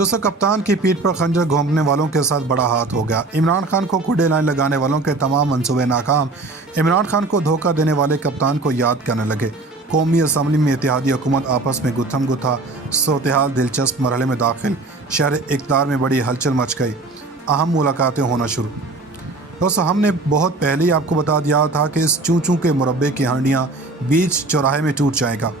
दोस्तों, कप्तान की पीठ पर खंजर घोंपने वालों के साथ बड़ा हाथ हो गया। इमरान खान को कुड़े लाइन लगाने वालों के तमाम मंसूबे नाकाम। इमरान खान को धोखा देने वाले कप्तान को याद करने लगे। कौमी असम्बली में इत्तेहादी हुकूमत आपस में गुत्थम गुत्था, सूरत-ए-हाल दिलचस्प मरहले में दाखिल। शहर इक़्तिदार में बड़ी हलचल मच गई। अहम मुलाकातें होना शुरू। दोस्तों, हमने बहुत पहले ही आपको बता दिया था कि इस चूं चूं के मुरब्बे की हंडियाँ बीच चौराहे में टूट जाएगा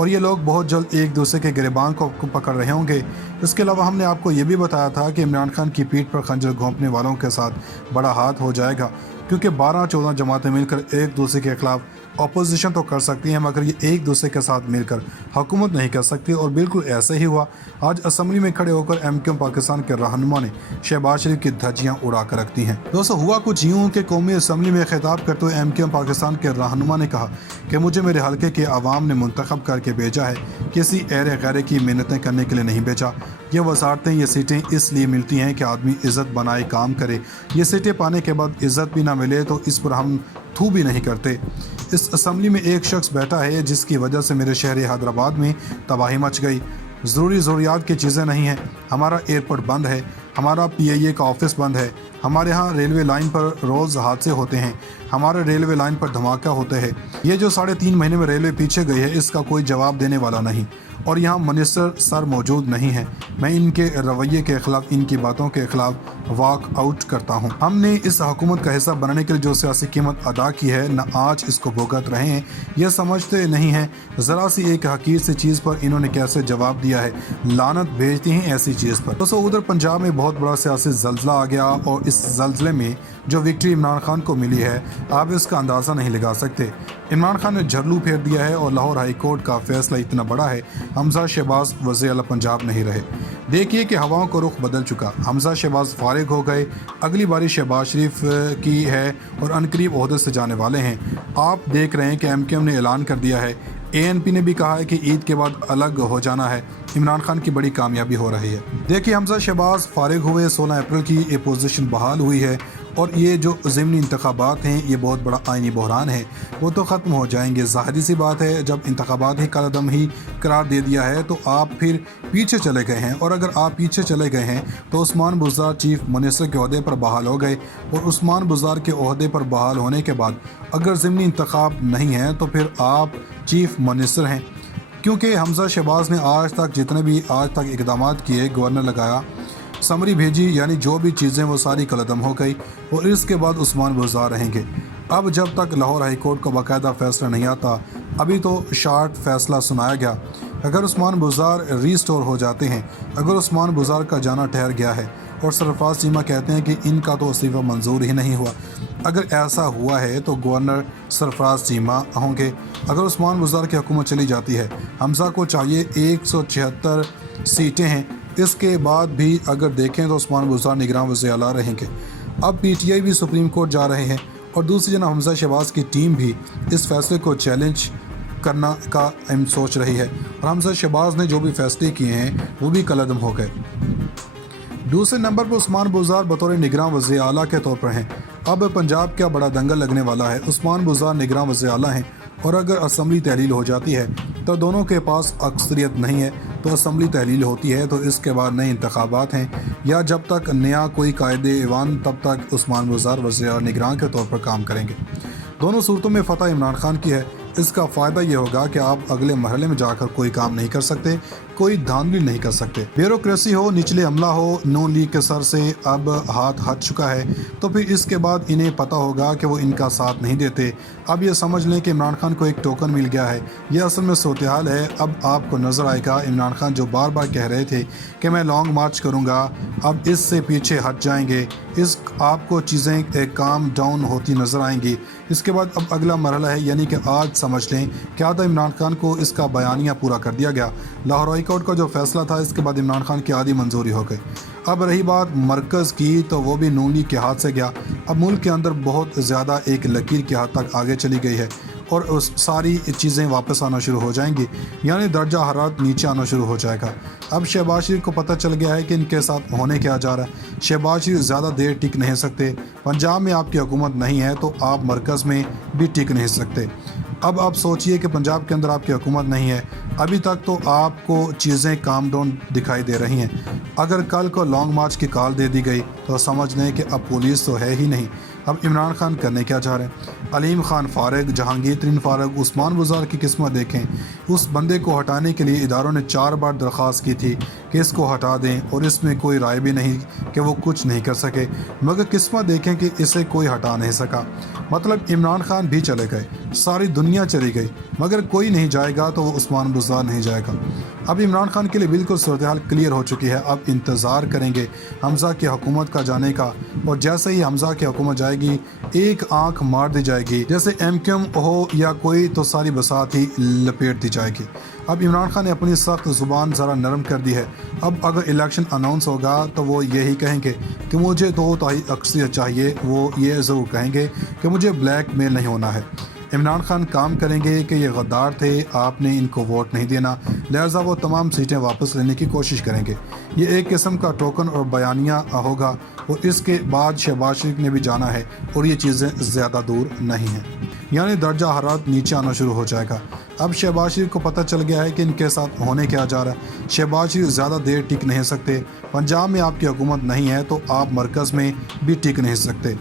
और ये लोग बहुत जल्द एक दूसरे के गिरबान को पकड़ रहे होंगे। इसके अलावा हमने आपको ये भी बताया था कि इमरान खान की पीठ पर खंजर घोंपने वालों के साथ बड़ा हाथ हो जाएगा, क्योंकि 12-14 जमातें मिलकर एक दूसरे के खिलाफ अपोजिशन तो कर सकती हैं, मगर ये एक दूसरे के साथ मिलकर हुकूमत नहीं कर सकती। और बिल्कुल ऐसे ही हुआ। आज असम्बली में खड़े होकर MQM पाकिस्तान के रहनुमा ने शहबाज शरीफ की धज्जियाँ उड़ा कर रख दी हैं। दोस्तों, हुआ कुछ यूँ कि कौमी असम्बली में खिताब करते हुए MQM पाकिस्तान के रहनुमा ने कहा कि मुझे मेरे हल्के के अवाम ने मुंतखब करके भेजा है, किसी एर गैरे की मेहनतें करने के लिए नहीं भेजा। ये वजारतें, ये सीटें इसलिए मिलती हैं कि आदमी इज़्ज़त बनाए काम करे। ये सीटें पाने के बाद इज़्ज़त भी ना मिले तो इस पर हम थू भी नहीं करते। इस असम्बली में एक शख्स बैठा है जिसकी वजह से मेरे शहर हैदराबाद में तबाही मच गई। ज़रूरियात की चीज़ें नहीं हैं। हमारा एयरपोर्ट बंद है, हमारा PIA का ऑफिस बंद है, हमारे यहाँ रेलवे लाइन पर रोज़ हादसे होते हैं, हमारे रेलवे लाइन पर धमाका होते हैं। ये जो 3.5 महीने में रेलवे पीछे गई है, इसका कोई जवाब देने वाला नहीं। और यहाँ मिनिस्टर सर मौजूद नहीं है। मैं इनके रवैये के ख़िलाफ़, इनकी बातों के ख़िलाफ़ वॉक आउट करता हूँ। हमने इस हुकूमत का हिस्सा बनने के लिए जो सियासी कीमत अदा की है, न आज इसको भुगत रहे हैं। यह समझते नहीं हैं ज़रा सी एक हकीर सी चीज़ पर इन्होंने कैसे जवाब दिया है। लानत भेजती हैं ऐसी चीज़ पर। दोस्तों, उधर पंजाब में बहुत बड़ा सियासी ज़ल्ज़ला आ गया और इस ज़ल्ज़ले में जो विक्ट्री इमरान खान को मिली है, आप इसका अंदाज़ा नहीं लगा सकते। इमरान खान ने झरलू फेर दिया है और लाहौर हाई कोर्ट का फैसला इतना बड़ा है, हमजा शहबाज वज़ीर आला पंजाब नहीं रहे। देखिए कि हवाओं का रुख बदल चुका। हमजा शहबाज फारिग हो गए। अगली बारी शहबाज शरीफ की है और अनकरीब ओहदे से जाने वाले हैं। आप देख रहे हैं कि MQM ने ऐलान कर दिया है। ANP ने भी कहा है कि ईद के बाद अलग हो जाना है। इमरान खान की बड़ी कामयाबी हो रही है। देखिए, हमजा शहबाज फारिग हुए, 16 अप्रैल की ये पोजीशन बहाल हुई है और ये जो ज़िमनी इंतखाबात हैं, ये बहुत बड़ा आइनी बहरान है। वो तो ख़त्म हो जाएंगे। ज़ाहिर सी बात है, जब इंतखाबात ही कदम ही करार दे दिया है तो आप फिर पीछे चले गए हैं। और अगर आप पीछे चले गए हैं तो उस्मान बुज़दार चीफ मिनिस्टर के ओहदे पर बहाल हो गए और उस्मान बुज़दार के ओहदे पर बहाल होने के बाद अगर ज़िमनी इंतखाब नहीं है तो फिर आप चीफ मिनिस्टर हैं। क्योंकि हमजा शहबाज ने आज तक इकदाम किए, गवर्नर लगाया, समरी भेजी, यानी जो भी चीज़ें वो सारी कलदम हो गई और इसके बाद उस्मान बुज़दार रहेंगे। अब जब तक लाहौर हाई कोर्ट का बाकायदा फ़ैसला नहीं आता, अभी तो शार्ट फ़ैसला सुनाया गया। अगर उस्मान बुज़दार रीस्टोर हो जाते हैं, अगर उस्मान बुज़दार का जाना ठहर गया है और सरफराज चीमा कहते हैं कि इनका तो इस्तीफ़ा मंजूर ही नहीं हुआ, अगर ऐसा हुआ है तो गवर्नर सरफराज चीमा होंगे। अगर उस्मान बुज़दार की हुकूमत चली जाती है, हमजा को चाहिए 176 सीटें हैं, इसके बाद भी अगर देखें तो उस्मान बुज़दार निगरान वज़ीर आला रहेंगे। अब PTI भी सुप्रीम कोर्ट जा रहे हैं और दूसरी जनाब हमजा शहबाज की टीम भी इस फैसले को चैलेंज करना का सोच रही है और हमजा शहबाज ने जो भी फैसले किए हैं वो भी कलदम हो गए। दूसरे नंबर पर उस्मान बुज़दार बतौर निगरान वज़ीर आला के तौर पर हैं। अब पंजाब का बड़ा दंगल लगने वाला है। उस्मान बुज़दार निगरान वज़ीर आला हैं और अगर असम्बली तहलील हो जाती है तो दोनों के पास अक्सरियत नहीं है, तो असम्बली तहलील होती है तो इसके बाद नए इंतखाबात हैं या जब तक नया कोई कायदे ऐवान, तब तक उस्मान बुज़दार वज़ीर निगरान के तौर पर काम करेंगे। दोनों सूरतों में फ़तह इमरान खान की है। इसका फ़ायदा ये होगा कि आप अगले मरहले में जाकर कोई काम नहीं कर सकते, कोई धांधली नहीं कर सकते। ब्यूरोक्रेसी हो, निचले अमला हो, नून लीग के सर से अब हाथ हट चुका है, तो फिर इसके बाद इन्हें पता होगा कि वो इनका साथ नहीं देते। अब ये समझ लें कि इमरान खान को एक टोकन मिल गया है। यह असल में सूरत-ए-हाल है। अब आपको नज़र आएगा इमरान खान जो बार बार कह रहे थे कि मैं लॉन्ग मार्च करूँगा, अब इससे पीछे हट जाएंगे। इस आपको चीज़ें काम डाउन होती नज़र आएंगी। इसके बाद अब अगला मरहला है, यानी कि आज समझ लें क्या था, इमरान खान को इसका बयानिया पूरा कर दिया गया। लाहौर हाई कोर्ट का जो फैसला था, इसके बाद इमरान खान की आधी मंजूरी हो गई। अब रही बात मरकज़ की, तो वो भी नून लीग के हाथ से गया। अब मुल्क के अंदर बहुत ज़्यादा एक लकीर के हाथ तक आगे चली गई है और उस सारी चीज़ें वापस आना शुरू हो जाएंगी, यानी दर्जा हरारत नीचे आना शुरू हो जाएगा। अब शहबाज शरीफ को पता चल गया है कि इनके साथ होने क्या जा रहा है। शहबाज शरीफ ज़्यादा देर टिक नहीं सकते। पंजाब में आपकी हुकूमत नहीं है तो आप मरकज़ में भी टिक नहीं सकते। اب آپ سوچئے کہ پنجاب کے اندر آپ کی حکومت نہیں ہے، ابھی تک تو آپ کو چیزیں کام ڈاؤن دکھائی دے رہی ہیں۔ اگر کل کو لانگ مارچ کی کال دے دی گئی تو سمجھ لیں کہ اب پولیس تو ہے ہی نہیں۔ اب عمران خان کرنے کیا چاہ رہے ہیں؟ علیم خان فارغ، جہانگیر ترین فارغ، عثمان بزدار کی قسمت دیکھیں۔ اس بندے کو ہٹانے کے لیے اداروں نے 4 بار درخواست کی تھی کہ اس کو ہٹا دیں، اور اس میں کوئی رائے بھی نہیں کہ وہ کچھ نہیں کر سکے، مگر قسمت دیکھیں کہ اسے کوئی ہٹا نہیں سکا۔ مطلب عمران خان بھی چلے گئے، ساری دنیا چلی گئی، مگر کوئی نہیں جائے گا تو وہ عثمان بزدار نہیں جائے گا۔ اب عمران خان کے لیے بالکل صورتحال کلیئر ہو چکی ہے۔ اب انتظار کریں گے حمزہ کی حکومت کا جانے کا، اور جیسے ہی حمزہ کی حکومت جائے گی ایک آنکھ مار دی جائے گی، جیسے ایم کیو ایم ہو یا کوئی، تو ساری بساط ہی لپیٹ دی جائے گی۔ اب عمران خان نے اپنی سخت زبان ذرا نرم کر دی ہے۔ اب اگر الیکشن اناؤنس ہوگا تو وہ یہی کہیں گے کہ مجھے 2/3 اکثریت چاہیے، وہ یہ ضرور کہیں گے کہ مجھے بلیک میل نہیں ہونا ہے۔ عمران خان کام کریں گے کہ یہ غدار تھے، آپ نے ان کو ووٹ نہیں دینا، لہٰذا وہ تمام سیٹیں واپس لینے کی کوشش کریں گے۔ یہ ایک قسم کا ٹوکن اور بیانیہ ہوگا، اور اس کے بعد شہباز شریف نے بھی جانا ہے، اور یہ چیزیں زیادہ دور نہیں ہیں، یعنی درجہ حرارت نیچے آنا شروع ہو جائے گا۔ اب شہباز شریف کو پتہ چل گیا ہے کہ ان کے ساتھ ہونے کیا جا رہا ہے۔ شہباز شریف زیادہ دیر ٹک نہیں سکتے۔ پنجاب میں آپ کی حکومت نہیں ہے تو آپ مرکز میں بھی ٹک نہیں سکتے۔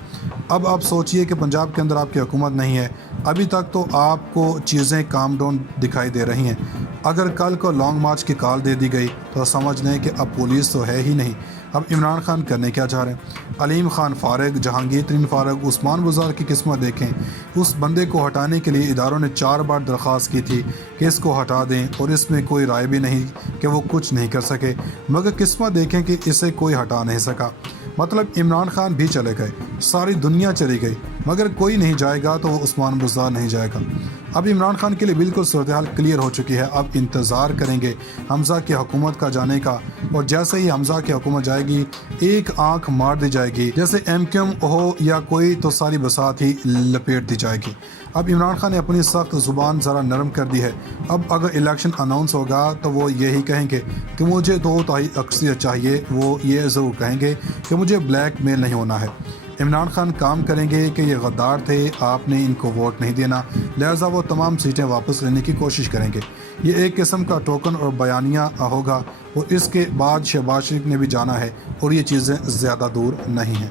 اب آپ سوچئے کہ پنجاب کے اندر آپ کی حکومت نہیں ہے، ابھی تک تو آپ کو چیزیں کام ڈاؤن دکھائی دے رہی ہیں۔ اگر کل کو لانگ مارچ کی کال دے دی گئی تو سمجھ لیں کہ اب پولیس تو ہے ہی نہیں۔ اب عمران خان کرنے کیا چاہ رہے ہیں؟ علیم خان فارغ، جہانگیر ترین فارغ، عثمان بزدار کی قسمت دیکھیں۔ اس بندے کو ہٹانے کے لیے اداروں نے 4 بار درخواست کی تھی کہ اس کو ہٹا دیں، اور اس میں کوئی رائے بھی نہیں کہ وہ کچھ نہیں کر سکے، مگر قسمت دیکھیں کہ اسے کوئی ہٹا نہیں سکا۔ مطلب عمران خان بھی چلے گئے، ساری دنیا چلی گئی، مگر کوئی نہیں جائے گا تو وہ عثمان بزدار نہیں جائے گا۔ اب عمران خان کے لیے بالکل صورتحال کلیئر ہو چکی ہے۔ اب انتظار کریں گے حمزہ کی حکومت کا جانے کا، اور جیسے ہی حمزہ کی حکومت جائے گی ایک آنکھ مار دی جائے گی، جیسے ایم کیو ایم ہو یا کوئی، تو ساری بساط ہی لپیٹ دی جائے گی۔ اب عمران خان نے اپنی سخت زبان ذرا نرم کر دی ہے۔ اب اگر الیکشن اناؤنس ہوگا تو وہ یہی کہیں گے کہ مجھے 2/3 اکثریت چاہیے، وہ یہ ضرور کہیں گے کہ مجھے بلیک میل نہیں ہونا ہے۔ عمران خان کام کریں گے کہ یہ غدار تھے، آپ نے ان کو ووٹ نہیں دینا، لہٰذا وہ تمام سیٹیں واپس لینے کی کوشش کریں گے۔ یہ ایک قسم کا ٹوکن اور بیانیہ ہوگا، اور اس کے بعد شہباز شریف نے بھی جانا ہے، اور یہ چیزیں زیادہ دور نہیں ہیں۔